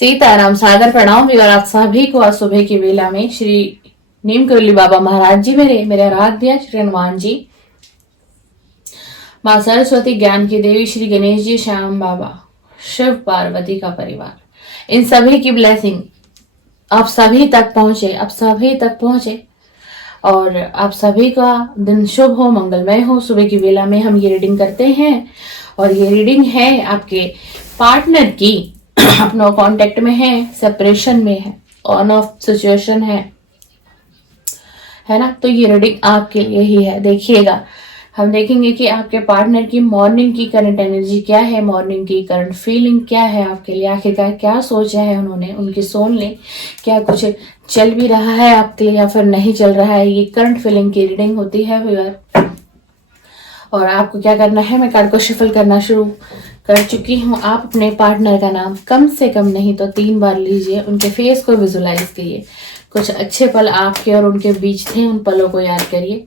सीताराम सागर प्रणाम विवर आप सभी को आज सुबह की वेला में श्री नीम करोली बाबा महाराज जी मेरे आराध्य श्री हनुमान जी, माँ सरस्वती ज्ञान की देवी श्री गणेश जी, श्याम बाबा, शिव पार्वती का परिवार, इन सभी की ब्लेसिंग आप सभी तक पहुंचे और आप सभी का दिन शुभ हो, मंगलमय हो। सुबह की वेला में हम ये रीडिंग करते हैं और ये रीडिंग है आपके पार्टनर की अपना कांटेक्ट में है, सेपरेशन में है, ऑन ऑफ सिचुएशन है ना। तो ये रीडिंग आपके लिए ही है। देखिएगा, हम देखेंगे कि आपके पार्टनर की मॉर्निंग की करंट एनर्जी क्या है, मॉर्निंग की करंट फीलिंग क्या है आपके लिए, आखिरकार क्या सोचा है उन्होंने, उनकी सोल ने क्या कुछ चल भी रहा है आपके लिए या फिर नहीं चल रहा है। ये करंट फीलिंग की रीडिंग होती है व्यूअर। और आपको क्या करना है, मैं कार्ड को शफल करना शुरू कर चुकी हूँ। आप अपने पार्टनर का नाम कम से कम नहीं तो 3 बार लीजिए, उनके फेस को विजुलाइज कीजिए। कुछ अच्छे पल आपके और उनके बीच थे, उन पलों को याद करिए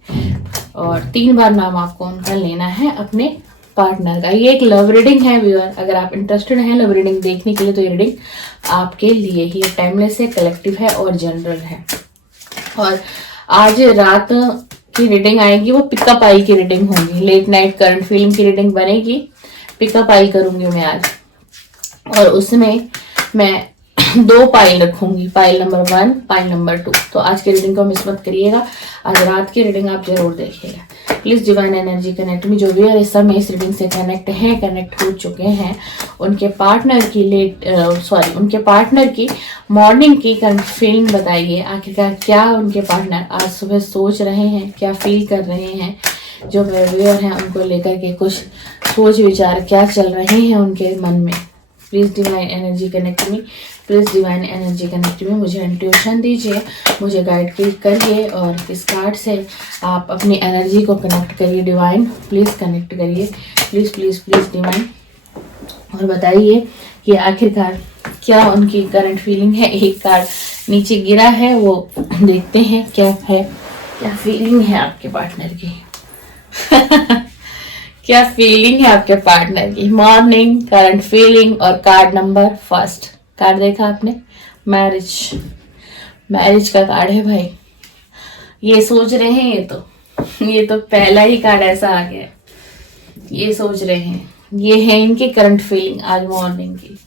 और 3 बार नाम आपको उनका लेना है अपने पार्टनर का। ये एक लव रीडिंग है व्यूअर। अगर आप इंटरेस्टेड हैं लव रीडिंग देखने के लिए तो ये रीडिंग आपके लिए ही टाइमलेस है, कलेक्टिव है और जनरल है। और आज रात की रीडिंग आएगी वो पिकअप आई की रीडिंग होगी, लेट नाइट करंट फीलिंग की रीडिंग बनेगी। पिकअप आई करूंगी मैं आज और उसमें मैं 2 पाइल रखूंगी, पाइल नंबर 1, पाइल नंबर 2। तो आज की रीडिंग को मिस मत करिएगा, आज रात की रीडिंग आप जरूर देखिएगा। प्लीज डिवाइन एनर्जी कनेक्ट में जो भी इस समय इस रीडिंग से कनेक्ट हो चुके हैं, उनके पार्टनर की उनके पार्टनर की मॉर्निंग की करंट फीलिंग बताइए। आखिरकार क्या उनके पार्टनर आज सुबह सोच रहे हैं, क्या फील कर रहे हैं, जो मेरे व्यूअर हैं उनको लेकर के कुछ सोच विचार क्या चल रहे हैं उनके मन में। Please divine energy connect me, please divine energy connect me, मुझे इंट्यूशन दीजिए, मुझे गाइड करिए और इस कार्ड से आप अपनी एनर्जी को कनेक्ट करिए। डिवाइन प्लीज कनेक्ट करिए, प्लीज प्लीज प्लीज डिवाइन, और बताइए कि आखिरकार क्या उनकी करंट फीलिंग है। एक कार्ड नीचे गिरा है, वो देखते हैं क्या है, क्या फीलिंग है आपके पार्टनर की क्या फीलिंग है आपके पार्टनर की, मॉर्निंग, करंट फीलिंग। और कार्ड नंबर 1 कार्ड देखा आपने, मैरिज का कार्ड है भाई। ये सोच रहे हैं, ये तो पहला ही कार्ड ऐसा आ गया, ये सोच रहे हैं, ये है इनकी करंट फीलिंग आज मॉर्निंग की।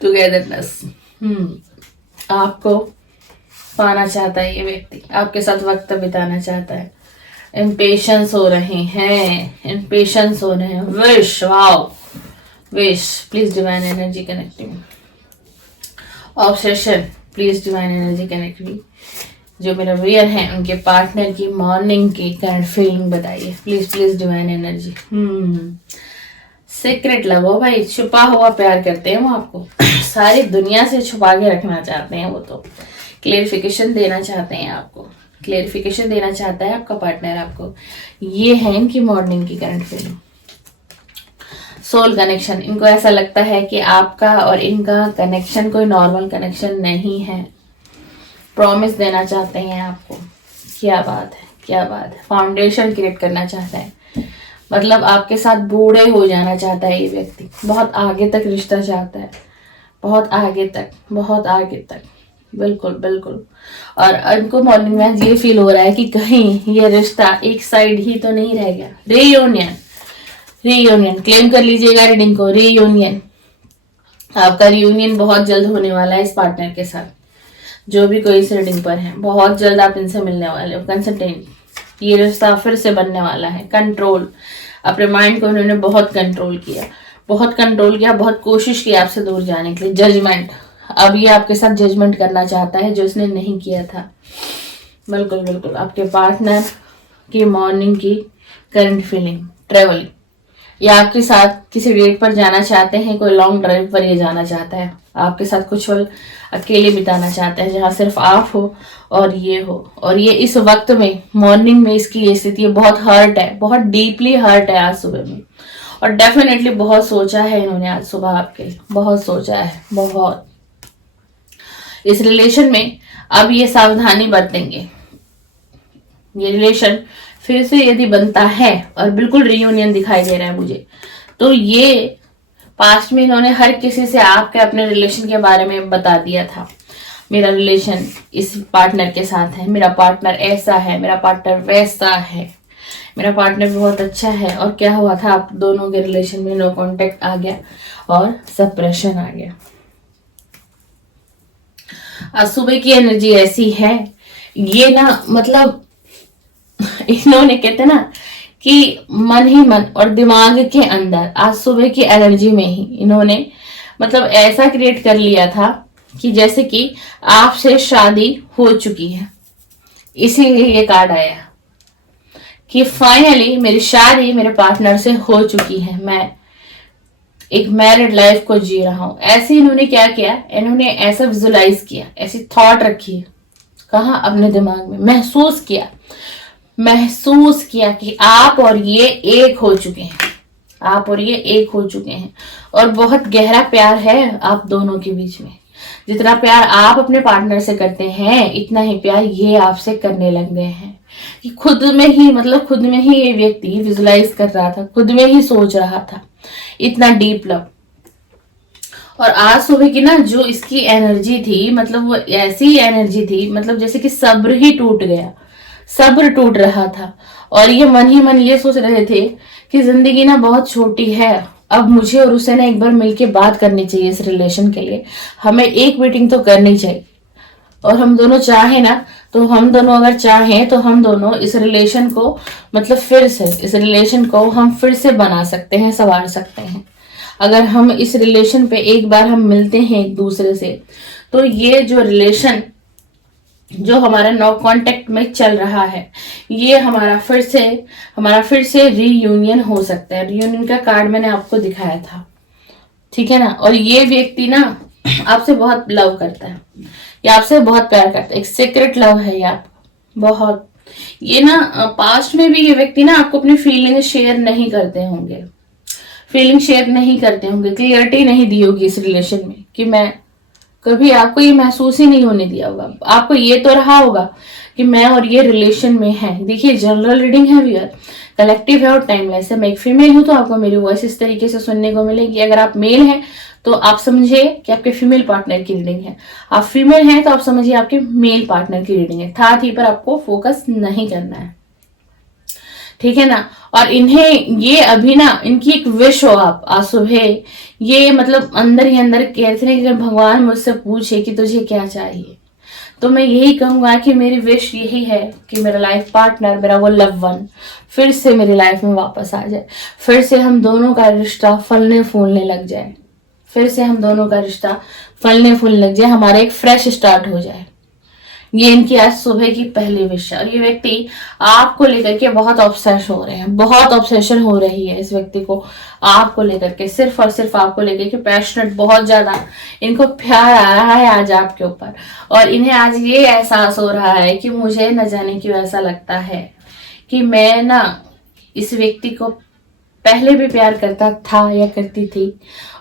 टुगेदरनेस, आपको पाना चाहता है ये व्यक्ति, आपके साथ वक्त बिताना चाहता है। इम्पेशंस हो रहे हैं, wish, wow wish, please divine energy connecting. Obsession, please divine energy connecting. जो मेरा व्यूअर हैं उनके पार्टनर की मॉर्निंग की करंट फीलिंग बताइए, please please divine energy. Secret love हो भाई, छुपा हुआ प्यार करते हैं वो आपको सारी दुनिया से छुपा के रखना चाहते हैं वो तो। क्लेरिफिकेशन देना चाहते हैं आपको, क्लेरिफिकेशन देना चाहता है आपका पार्टनर आपको। ये है इनकी मॉर्निंग की करंट फीलिंग। सोल कनेक्शन, इनको ऐसा लगता है कि आपका और इनका कनेक्शन कोई नॉर्मल कनेक्शन नहीं है। प्रॉमिस देना चाहते हैं आपको। क्या बात है, क्या बात है। फाउंडेशन क्रिएट करना चाहता है, मतलब आपके साथ बूढ़े हो जाना चाहता है ये व्यक्ति। बहुत आगे तक रिश्ता चाहता है, बहुत आगे तक, बिल्कुल बिल्कुल। और इनको मॉर्निंग में ये फील हो रहा है कि कहीं ये रिश्ता एक साइड ही तो नहीं रह गया। रीयूनियन क्लेम कर लीजिएगा रीडिंग को। रीयूनियन, आपका रीयूनियन बहुत जल्द होने वाला है इस पार्टनर के साथ। जो भी कोई इस रीडिंग पर है, बहुत जल्द आप इनसे मिलने वाले हो। कंसल्टेंट, ये रिश्ता फिर से बनने वाला है। कंट्रोल, अपने माइंड को उन्होंने बहुत कंट्रोल किया, बहुत कोशिश की आपसे दूर जाने के लिए। जजमेंट, अब ये आपके साथ जजमेंट करना चाहता है जो इसने नहीं किया था। बिल्कुल बिल्कुल। आपके पार्टनर की मॉर्निंग की करंट फीलिंग, ट्रेवलिंग, या आपके साथ किसी डेट पर जाना चाहते हैं, कोई लॉन्ग ड्राइव पर ये जाना चाहता है, आपके साथ कुछ पल अकेले बिताना चाहता है जहां सिर्फ आप हो और ये हो। और ये इस वक्त में मॉर्निंग में इसकी ये स्थिति बहुत हर्ट है, बहुत डीपली हर्ट है आज सुबह में। और डेफिनेटली बहुत सोचा है इन्होंने आज सुबह आपके लिए, बहुत सोचा है, बहुत। इस रिलेशन में अब ये सावधानी बरतेंगे। ये रिलेशन फिर से यदि बनता है और बिल्कुल रियूनियन दिखाई दे रहा है मुझे, तो ये पास्ट में इन्होंने हर किसी से आपके अपने रिलेशन के बारे में बता दिया था, मेरा रिलेशन इस पार्टनर के साथ है, मेरा पार्टनर ऐसा है, मेरा पार्टनर वैसा है, मेरा पार्टनर बहुत अच्छा है। और क्या हुआ था, आप दोनों के रिलेशन में नो कांटेक्ट आ गया और सप्रेशन आ गया। आज सुबह की एनर्जी ऐसी है, ये ना मतलब इन्होंने कहते ना कि मन ही मन और दिमाग के अंदर आज सुबह की एनर्जी में ही इन्होंने मतलब ऐसा क्रिएट कर लिया था कि जैसे कि आपसे शादी हो चुकी है। इसीलिए ये कार्ड आया कि फाइनली मेरी शादी मेरे पार्टनर से हो चुकी है, मैं एक मैरिड लाइफ को जी रहा हूं। ऐसे इन्होंने क्या किया, इन्होंने ऐसा विजुलाइज किया, ऐसी थॉट रखी है, कहा अपने दिमाग में, महसूस किया कि आप और ये एक हो चुके हैं, आप और ये एक हो चुके हैं। और बहुत गहरा प्यार है आप दोनों के बीच में। जितना प्यार आप अपने पार्टनर से करते हैं, इतना ही प्यार ये आपसे करने लग गए हैं। कि खुद में ही ये व्यक्ति विजुलाइज कर रहा था, खुद में ही सोच रहा था, इतना डीप लव। और आज सुबह की ना जो इसकी एनर्जी थी, मतलब वो ऐसी एनर्जी थी, मतलब जैसे कि सब्र ही टूट गया, सब्र टूट रहा था। और ये मन ही मन ये सोच रहे थे कि जिंदगी ना बहुत छोटी है, अब मुझे और उसे ना एक बार मिलके बात करनी चाहिए इस रिलेशन के लिए, हमें एक मीटिंग तो करनी चाहिए। और हम दोनों चाहे ना, तो हम दोनों अगर चाहें तो हम दोनों इस रिलेशन को मतलब इस रिलेशन को हम फिर से बना सकते हैं, संवार सकते हैं। अगर हम इस रिलेशन पे एक बार हम मिलते हैं एक दूसरे से, तो ये जो रिलेशन जो हमारा नो कांटेक्ट में चल रहा है, ये हमारा फिर से रीयूनियन हो सकता है। रीयूनियन का कार्ड मैंने आपको दिखाया था, ठीक है ना। और ये व्यक्ति ना आपसे बहुत लव करता है, ये आपसे बहुत प्यार करता है, एक सीक्रेट लव है ये आपका बहुत। ये ना पास्ट में भी ये व्यक्ति ना आपको अपनी फीलिंग शेयर नहीं करते होंगे, क्लियरिटी नहीं दी होगी इस रिलेशन में, कि मैं कभी आपको ये महसूस ही नहीं होने दिया होगा। आपको ये तो रहा होगा कि मैं और ये रिलेशन में है। देखिए जनरल रीडिंग है व्यूअर, कलेक्टिव है और टाइमलेस है। मैं एक फीमेल हूं तो आपको मेरी वॉइस इस तरीके से सुनने को मिलेगी। अगर आप मेल हैं तो आप समझिए कि आपके फीमेल पार्टनर की रीडिंग है, आप फीमेल हैं तो आप समझिए आपके मेल पार्टनर की रीडिंग है। था थी पर आपको फोकस नहीं करना है, ठीक है ना। और इन्हें ये अभी ना इनकी एक विश हो, आप आज सुबह ये मतलब अंदर ही अंदर कहते हैं कि अगर भगवान मुझसे पूछे कि तुझे क्या चाहिए, तो मैं यही कहूंगा कि मेरी विश यही है कि मेरा लाइफ पार्टनर, मेरा वो लव वन फिर से मेरी लाइफ में वापस आ जाए, फिर से हम दोनों का रिश्ता फलने फूलने लग जाए, हमारा एक फ्रेश स्टार्ट हो जाए। ये इनकी आज सुबह की पहली विश है। और ये व्यक्ति आपको लेकर के बहुत ऑब्सेस हो रहे हैं, बहुत ऑब्सेशन हो रही है इस व्यक्ति को आपको लेकर के, सिर्फ और सिर्फ आपको लेकर के पैशनेट, बहुत ज्यादा इनको प्यार आ रहा है आज आपके ऊपर। और इन्हें आज ये एहसास हो रहा है कि मुझे न जाने क्यों ऐसा लगता है कि मैं ना इस व्यक्ति को पहले भी प्यार करता था या करती थी,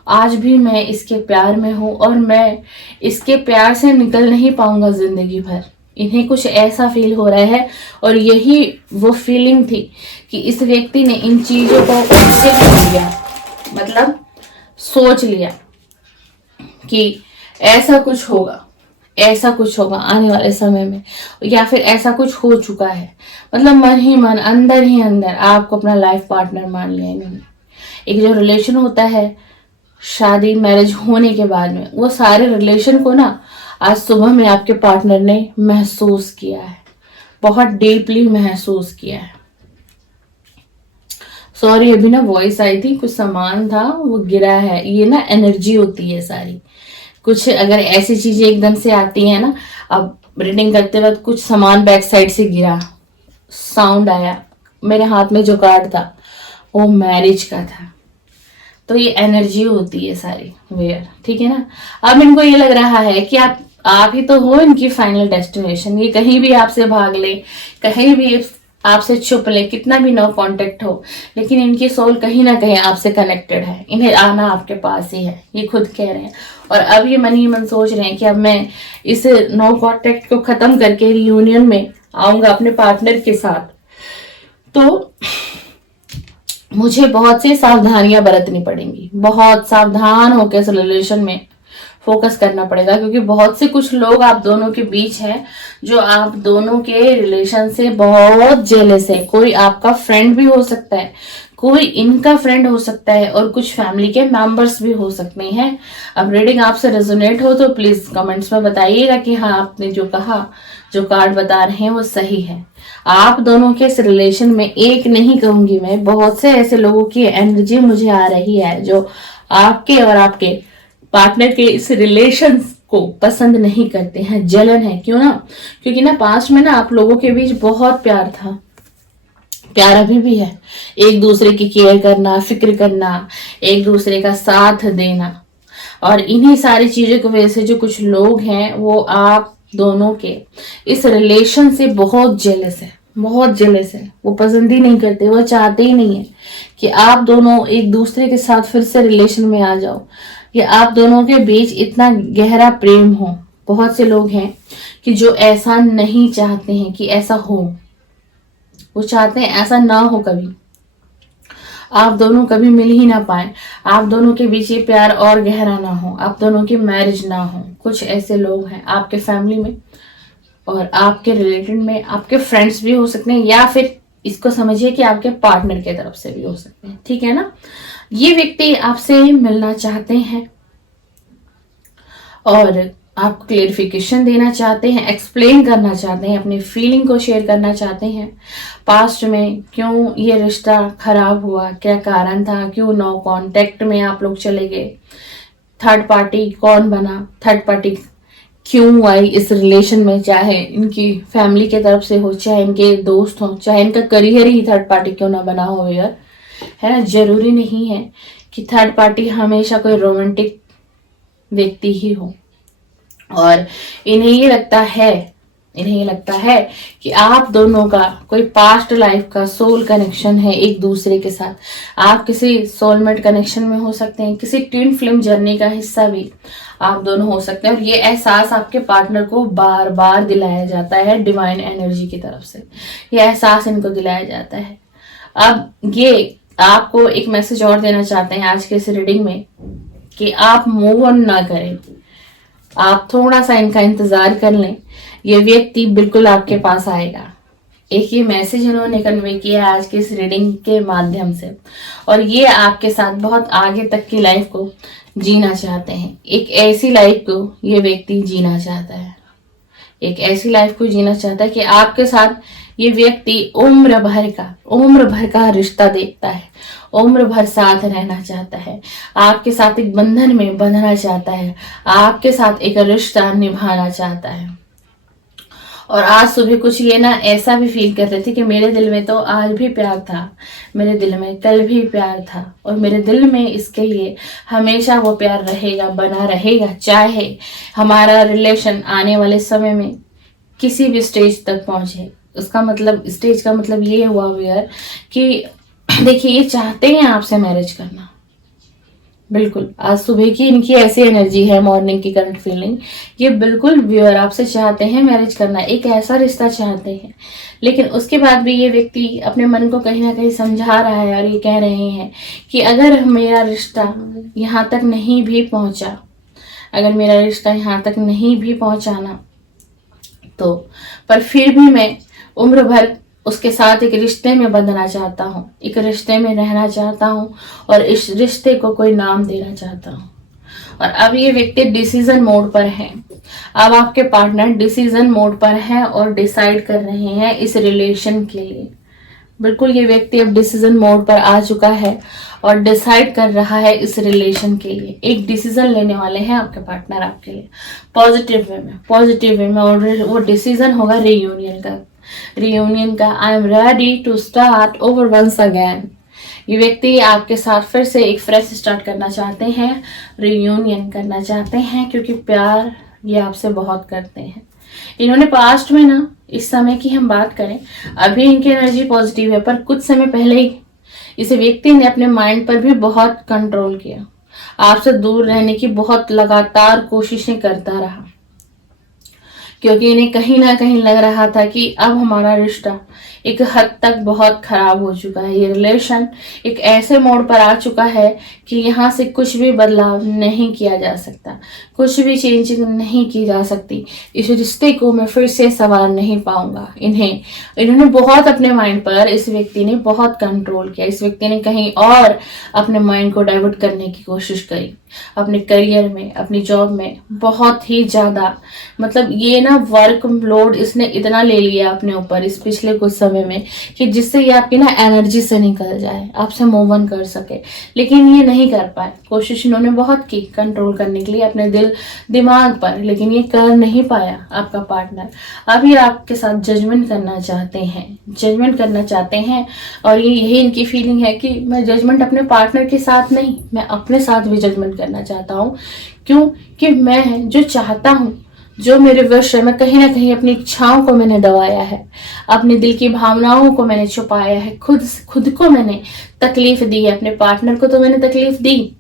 आज भी मैं इसके प्यार में हूं और मैं इसके प्यार से निकल नहीं पाऊंगा जिंदगी भर। इन्हें कुछ ऐसा फील हो रहा है। और यही वो फीलिंग थी कि इस व्यक्ति ने इन चीजों को लिया, मतलब सोच लिया कि ऐसा कुछ होगा आने वाले समय में, या फिर ऐसा कुछ हो चुका है। मतलब मन ही मन, अंदर ही अंदर आपको अपना लाइफ पार्टनर मान लिया इन्होंने। एक जो रिलेशन होता है शादी मैरिज होने के बाद में, वो सारे रिलेशन को ना आज सुबह में आपके पार्टनर ने महसूस किया है, बहुत डीपली महसूस किया है। सॉरी अभी ना वॉइस आई थी, कुछ सामान था वो गिरा है। ये ना एनर्जी होती है सारी, कुछ अगर ऐसी चीजें एकदम से आती है ना, अब रीडिंग करते वक्त कुछ सामान बैक साइड से गिरा, साउंड आया। मेरे हाथ में जो कार्ड था वो मैरिज का था, तो ये एनर्जी होती है सारी वेयर, ठीक है ना। अब इनको ये लग रहा है कि आप ही तो हो इनकी फाइनल डेस्टिनेशन। ये कहीं भी आपसे भाग ले, कहीं भी आपसे छुप ले, कितना भी नो कांटेक्ट हो, लेकिन इनकी सोल कहीं ना कहीं आपसे कनेक्टेड है। इन्हें आना आपके पास ही है, ये खुद कह रहे हैं। और अब ये मन ही मन सोच रहे हैं कि अब मैं इस नो कांटेक्ट को खत्म करके रियूनियन में आऊंगा अपने पार्टनर के साथ। तो मुझे बहुत सी सावधानियां बरतनी पड़ेंगी, बहुत सावधान होकर इस रिलेशन में फोकस करना पड़ेगा, क्योंकि बहुत से कुछ लोग आप दोनों के बीच हैं जो आप दोनों के रिलेशन से बहुत जेलस है। कोई आपका फ्रेंड भी हो सकता है, कोई इनका फ्रेंड हो सकता है, और कुछ फैमिली के मेंबर्स भी हो सकते हैं। अब रीडिंग आपसे रेजोनेट हो तो प्लीज कमेंट्स में बताइएगा कि हाँ, आपने जो कहा, जो कार्ड बता रहे हैं वो सही है। आप दोनों के इस रिलेशन में, एक नहीं कहूंगी मैं, बहुत से ऐसे लोगों की एनर्जी मुझे आ रही है जो आपके और आपके पार्टनर के इस रिलेशन को पसंद नहीं करते हैं, जलन है। क्यों ना? क्योंकि ना पास्ट में ना आप लोगों के बीच बहुत प्यार था, प्यार अभी भी है। एक दूसरे की केयर करना, फिक्र करना, एक दूसरे का साथ देना, और इन्हीं सारी चीजों की वजह से जो कुछ लोग हैं वो आप दोनों के इस रिलेशन से बहुत जेलस है, बहुत जेलस है। वो पसंद ही नहीं करते, वो चाहते ही नहीं है कि आप दोनों एक दूसरे के साथ फिर से रिलेशन में आ जाओ, या आप दोनों के बीच इतना गहरा प्रेम हो। बहुत से लोग हैं कि जो ऐसा नहीं चाहते हैं कि ऐसा हो, वो चाहते हैं ऐसा ना हो, कभी आप दोनों कभी मिल ही ना पाए, आप दोनों के बीच ये प्यार और गहरा ना हो, आप दोनों की मैरिज ना हो। कुछ ऐसे लोग हैं आपके फैमिली में और आपके रिलेटेड में, आपके फ्रेंड्स भी हो सकते हैं, या फिर इसको समझिए कि आपके पार्टनर की तरफ से भी हो सकते हैं। ठीक है ना? ये व्यक्ति आपसे मिलना चाहते हैं और आपको क्लेरिफिकेशन देना चाहते हैं, एक्सप्लेन करना चाहते हैं, अपनी फीलिंग को शेयर करना चाहते हैं। पास्ट में क्यों ये रिश्ता खराब हुआ, क्या कारण था, क्यों नो कांटेक्ट में आप लोग चले गए, थर्ड पार्टी कौन बना, थर्ड पार्टी क्यों आई इस रिलेशन में, चाहे इनकी फैमिली की तरफ से हो, चाहे इनके दोस्त हो, चाहे इनका करियर ही थर्ड पार्टी क्यों ना बना हो यार, है ना? जरूरी नहीं है कि थर्ड पार्टी हमेशा कोई रोमांटिक व्यक्ति ही हो। और इन्हें ये लगता है कि आप दोनों का कोई पास्ट लाइफ का सोल कनेक्शन है एक दूसरे के साथ। आप किसी सोलमेट कनेक्शन में हो सकते हैं, किसी ट्विन फिल्म जर्नी का हिस्सा भी आप दोनों हो सकते हैं। और ये एहसास आपके पार्टनर को बार बार दिलाया जाता है डिवाइन एनर्जी की तरफ से, ये एहसास इनको दिलाया जाता है। अब ये आपको एक मैसेज और देना चाहते हैं आज के इस रीडिंग में कि आप मूव ऑन ना करें, आप थोड़ा सा इनका इंतजार कर लें, ये व्यक्ति बिल्कुल आपके पास आएगा। एक ये मैसेज इन्होंने कन्वे किया है आज के इस रीडिंग के माध्यम से, और ये आपके साथ बहुत आगे तक की लाइफ को जीना चाहते हैं। एक ऐसी लाइफ को ये व्यक्ति जीना चाहता है, एक ऐसी लाइफ को जीना चाहता है कि आपके साथ ये व्यक्ति उम्र भर का रिश्ता देखता है, उम्र भर साथ रहना चाहता है, आपके साथ एक बंधन में बंधना चाहता है, आपके साथ एक रिश्ता निभाना चाहता है। और आज सुबह कुछ ये ना ऐसा भी फील कर रहे थे कि मेरे दिल में तो आज भी प्यार था, मेरे दिल में कल भी प्यार था, और मेरे दिल में इसके लिए हमेशा वो प्यार रहेगा, बना रहेगा, चाहे हमारा रिलेशन आने वाले समय में किसी भी स्टेज तक पहुंचे। उसका मतलब, स्टेज का मतलब ये हुआ यार कि देखिए, ये चाहते हैं आपसे मैरिज करना, बिल्कुल। आज सुबह की इनकी ऐसी एनर्जी है, मॉर्निंग की करंट फीलिंग, ये बिल्कुल व्यूअर आपसे चाहते हैं मैरिज करना, एक ऐसा रिश्ता चाहते हैं। लेकिन उसके बाद भी ये व्यक्ति अपने मन को कहीं ना कहीं समझा रहा है और ये कह रहे हैं कि अगर मेरा रिश्ता यहाँ तक नहीं भी पहुंचा, अगर मेरा रिश्ता यहाँ तक नहीं भी पहुंचाना तो, पर फिर भी मैं उम्र भर उसके साथ एक रिश्ते में बंधना चाहता हूँ, एक रिश्ते में रहना चाहता हूँ, और इस रिश्ते को कोई नाम देना चाहता हूँ। और अब ये व्यक्ति डिसीजन मोड पर है, अब आपके पार्टनर डिसीजन मोड पर है और डिसाइड कर रहे हैं इस रिलेशन के लिए। बिल्कुल, ये व्यक्ति अब डिसीजन मोड पर आ चुका है और डिसाइड कर रहा है इस रिलेशन के लिए। एक डिसीजन लेने वाले हैं आपके पार्टनर आपके लिए, पॉजिटिव वे में, और वो डिसीजन होगा रियूनियन का। I am ready to start over once again. ये व्यक्ति आपके साथ फिर से एक फ्रेश स्टार्ट करना चाहते हैं, रियूनियन करना चाहते हैं, क्योंकि प्यार ये आपसे बहुत करते हैं। इन्होंने पास्ट में ना, इस समय की हम बात करें, अभी इनकी एनर्जी पॉजिटिव है, पर कुछ समय पहले ही इस व्यक्ति ने अपने माइंड पर भी बहुत कंट्रोल किया, आपसे दूर रहने की बहुत लगातार कोशिशें करता रहा, क्योंकि इन्हें कहीं ना कहीं लग रहा था कि अब हमारा रिश्ता एक हद तक बहुत खराब हो चुका है। ये रिलेशन एक ऐसे मोड़ पर आ चुका है कि यहाँ से कुछ भी बदलाव नहीं किया जा सकता, कुछ भी चेंजिंग नहीं की जा सकती। इस रिश्ते को मैं फिर से संवार नहीं पाऊंगा। इन्होंने बहुत अपने माइंड पर, इस व्यक्ति ने बहुत कंट्रोल किया। इस व्यक्ति ने कहीं और अपने माइंड को डाइवर्ट करने की कोशिश करी, अपने करियर में, अपनी जॉब में बहुत ही ज्यादा, मतलब ये ना वर्क लोड इसने इतना ले लिया अपने ऊपर इस पिछले कुछ समय में कि जिससे ये आपकी ना एनर्जी से निकल जाए, आपसे मूव ऑन कर सके, लेकिन ये नहीं कर पाए। कोशिश इन्होंने बहुत की कंट्रोल करने के लिए अपने दिल दिमाग पर, लेकिन ये कर नहीं पाया आपका पार्टनर। अब ये आपके साथ जजमेंट करना चाहते हैं, जजमेंट करना चाहते हैं। और ये यही इनकी फीलिंग है कि मैं जजमेंट अपने पार्टनर के साथ नहीं, मैं अपने साथ भी जजमेंट करना चाहता हूँ। क्यों? कि मैं जो चाहता हूँ, जो मेरे वश है, मैं कहीं ना कहीं अपनी इच्छाओं को मैंने दबाया है, अपने दिल की भावनाओं को मैंने छुपाया है, खुद को मैंने तकलीफ दी है। अपने पार्टनर को तो मैंने तकलीफ दी,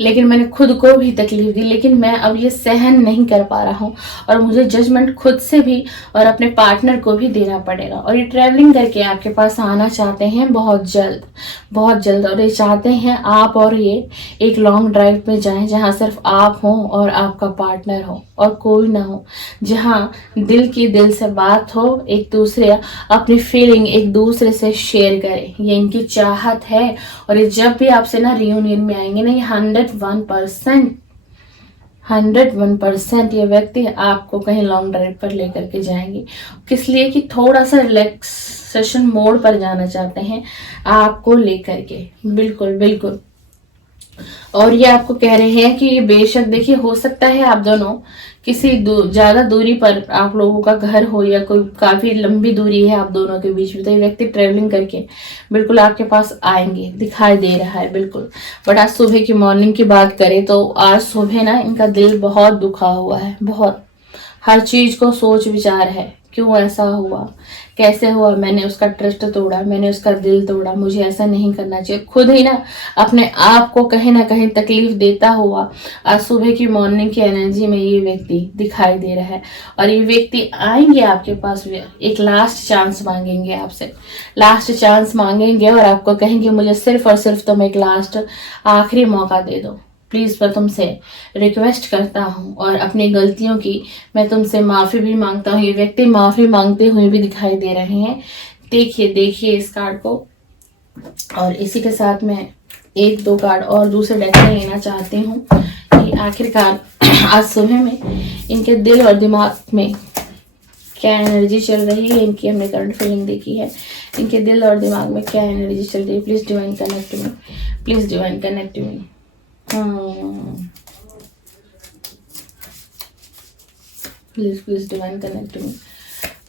लेकिन मैंने खुद को भी तकलीफ दी, लेकिन मैं अब ये सहन नहीं कर पा रहा हूँ और मुझे जजमेंट खुद से भी और अपने पार्टनर को भी देना पड़ेगा। और ये ट्रैवलिंग करके आपके पास आना चाहते हैं बहुत जल्द, बहुत जल्द। और ये चाहते हैं आप और ये एक लॉन्ग ड्राइव पे जाएं जहाँ सिर्फ आप हो और आपका पार्टनर हो और कोई ना हो, जहाँ दिल की दिल से बात हो, एक दूसरे अपनी फीलिंग एक दूसरे से शेयर करें। ये इनकी चाहत है। और ये जब भी आपसे ना रियूनियन में आएंगे ना, ये 101% ये व्यक्ति आपको कहीं लॉन्ग ड्राइव पर लेकर के जाएंगे। किस लिए? कि थोड़ा सा रिलैक्सेशन मोड पर जाना चाहते हैं आपको लेकर के। बिल्कुल बिल्कुल। और ये आपको कह रहे हैं कि बेशक देखिए, हो सकता है आप दोनों किसी ज्यादा दूरी पर आप लोगों का घर हो या कोई काफी लंबी दूरी है आप दोनों के बीच में, तो ये व्यक्ति ट्रेवलिंग करके बिल्कुल आपके पास आएंगे, दिखाई दे रहा है बिल्कुल। बट आज सुबह की मॉर्निंग की बात करें तो आज सुबह ना इनका दिल बहुत दुखा हुआ है, बहुत। हर चीज को सोच विचार है, क्यों ऐसा हुआ, कैसे हुआ, मैंने उसका ट्रस्ट तोड़ा, मैंने उसका दिल तोड़ा, मुझे ऐसा नहीं करना चाहिए। खुद ही ना अपने आप को कहीं ना कहीं तकलीफ देता हुआ आज सुबह की मॉर्निंग की एनर्जी में ये व्यक्ति दिखाई दे रहा है। और ये व्यक्ति आएंगे आपके पास, एक लास्ट चांस मांगेंगे आपसे, लास्ट चांस मांगेंगे और आपको कहेंगे मुझे सिर्फ और सिर्फ तुम एक लास्ट आखिरी मौका दे दो, प्लीज। मैं तुमसे रिक्वेस्ट करता हूँ और अपनी गलतियों की मैं तुमसे माफी भी मांगता हूँ। ये व्यक्ति माफी मांगते हुए भी दिखाई दे रहे हैं। देखिए इस कार्ड को। और इसी के साथ मैं एक दो कार्ड और दूसरे डेक में लेना चाहती हूँ कि आखिरकार आज सुबह में इनके दिल और दिमाग में क्या एनर्जी चल रही है। इनकी हमने करंट फीलिंग देखी है, इनके दिल और दिमाग में क्या एनर्जी चल रही है। Please divine connect me, please divine connect me. Please divine connect me,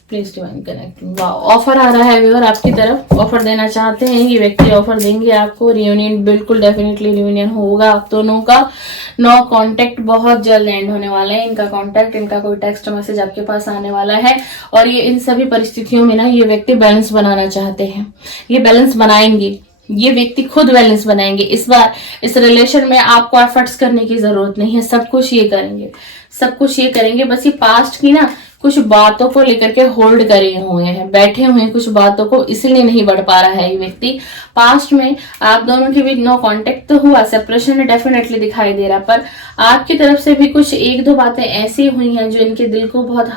please divine connect me. वाह, ऑफर आ रहा है व्यूअर आपकी तरफ, ऑफर देना चाहते हैं ये व्यक्ति, ऑफर देंगे आपको। रियूनियन बिल्कुल डेफिनेटली रियूनियन होगा आप दोनों का। नो कांटेक्ट बहुत जल्द एंड होने वाले हैं। इनका कांटेक्ट, इनका कोई टेक्स्ट मैसेज आपके पास आने वाला है। और ये इन सभी परिस्थितियों में ना ये व्यक्ति बैलेंस बनाना चाहते हैं, ये बैलेंस बनाएंगे, ये व्यक्ति खुद बैलेंस बनाएंगे। इस बार इस रिलेशन में आपको एफर्ट्स करने की जरूरत नहीं है, सब कुछ ये करेंगे, सब कुछ ये करेंगे। बस ये पास्ट की ना कुछ बातों को लेकर के होल्ड करे हुए हैं, बैठे हुए हैं कुछ बातों को, इसलिए नहीं बढ़ पा रहा है ये व्यक्ति। पास्ट में आप दोनों के बीच नो कांटेक्ट तो हुआ, सेपरेशन डेफिनेटली दिखाई दे रहा, पर आपकी तरफ से भी कुछ एक दो बातें ऐसी हुई हैं जो इनके दिल को बहुत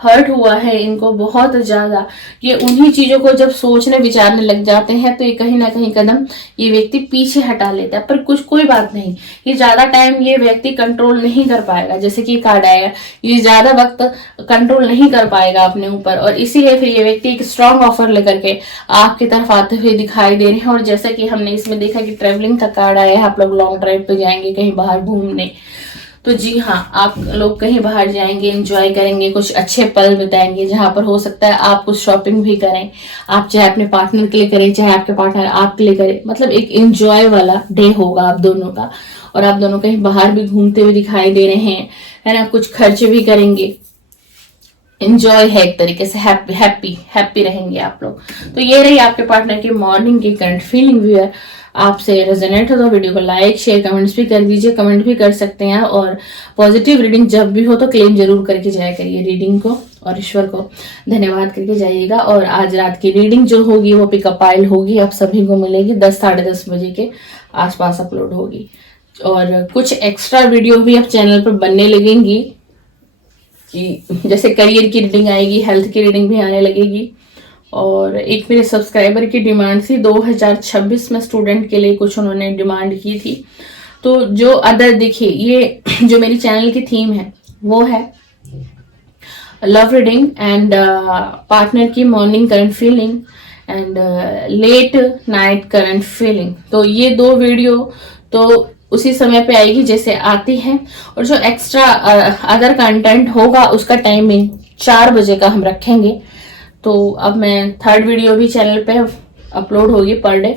हर्ट हुआ है, इनको बहुत ज्यादा। ये उन्हीं चीजों को जब सोचने विचारने लग जाते हैं तो ये कहीं ना कहीं कदम ये व्यक्ति पीछे हटा लेता है। पर कोई बात नहीं, ये ज्यादा टाइम ये व्यक्ति कंट्रोल नहीं कर पाएगा। जैसे कि कार्ड आएगा, ये ज्यादा वक्त कंट्रोल नहीं कर पाएगा अपने ऊपर, और इसीलिए फिर ये व्यक्ति एक स्ट्रॉन्ग ऑफर लेकर के आपकी तरफ आते हुए दिखाई दे रहे हैं। और जैसा कि हमने इसमें देखा कि ट्रेवलिंग का कार्ड आया है, आप लोग लॉन्ग ड्राइव पे जाएंगे कहीं बाहर घूमने, तो जी हाँ, आप लोग कहीं बाहर जाएंगे, एंजॉय करेंगे, कुछ अच्छे पल बिताएंगे, जहां पर हो सकता है आप कुछ शॉपिंग भी करें। आप चाहे अपने पार्टनर के लिए करें, चाहे आपके पार्टनर आपके लिए करे, मतलब एक एंजॉय वाला डे होगा आप दोनों का। और आप दोनों कहीं बाहर भी घूमते हुए दिखाई दे रहे हैं, है ना, कुछ खर्च भी करेंगे, एंजॉय है एक तरीके से, हैप्पी रहेंगे आप लोग। तो ये रही आपके पार्टनर की मॉर्निंग की करंट फीलिंग व्यूअर। आपसे रेजोनेट हो तो वीडियो को लाइक शेयर कमेंट्स भी कर दीजिए, कमेंट भी कर सकते हैं। और पॉजिटिव रीडिंग जब भी हो तो क्लेम जरूर करके जाया करिए रीडिंग को, और ईश्वर को धन्यवाद करके जाइएगा। और आज रात की रीडिंग जो होगी वो पिकअप पाइल होगी, आप सभी को मिलेगी 10 साढ़े 10 बजे के आसपास अपलोड होगी। और कुछ एक्स्ट्रा वीडियो भी अब चैनल पर बनने लगेंगी, कि जैसे करियर की रीडिंग आएगी, हेल्थ की रीडिंग भी आने लगेगी। और एक मेरे सब्सक्राइबर की डिमांड थी 2026 में स्टूडेंट के लिए, कुछ उन्होंने डिमांड की थी। तो जो अदर देखिए, ये जो मेरी चैनल की थीम है वो है लव रीडिंग एंड पार्टनर की morning current feeling and let night current feeling. तो ये 2 वीडियो तो उसी समय पे आएगी जैसे आती है। और जो एक्स्ट्रा अदर कंटेंट होगा उसका टाइमिंग 4 बजे का हम रखेंगे। तो अब मैं 3rd वीडियो भी चैनल पे अपलोड होगी पर डे।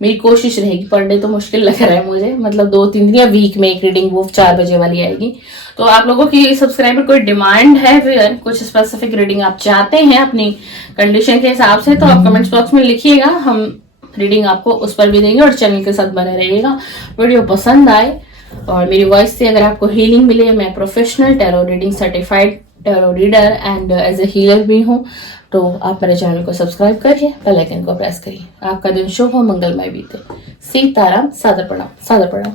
मेरी कोशिश रहेगी, पर डे तो मुश्किल लग रहा है मुझे, मतलब 2-3 दिन या वीक में एक रीडिंग वो 4 बजे वाली आएगी। तो आप लोगों की सब्सक्राइबर कोई डिमांड है, फिर कुछ स्पेसिफिक रीडिंग आप चाहते हैं अपनी कंडीशन के हिसाब से, तो आप कमेंट्स बॉक्स में लिखिएगा, हम रीडिंग आपको उस पर भी देंगे। और चैनल के साथ बने रहिएगा। वीडियो पसंद आए और मेरी वॉइस से अगर आपको हीलिंग मिले, मैं professional tarot reading certified tarot reader and as a healer भी हूँ, तो आप मेरे चैनल को सब्सक्राइब करिए, बेल आइकन को प्रेस करिए। आपका दिन शुभ हो, मंगलमय बीते। सीताराम, सादर प्रणाम, सादर प्रणाम।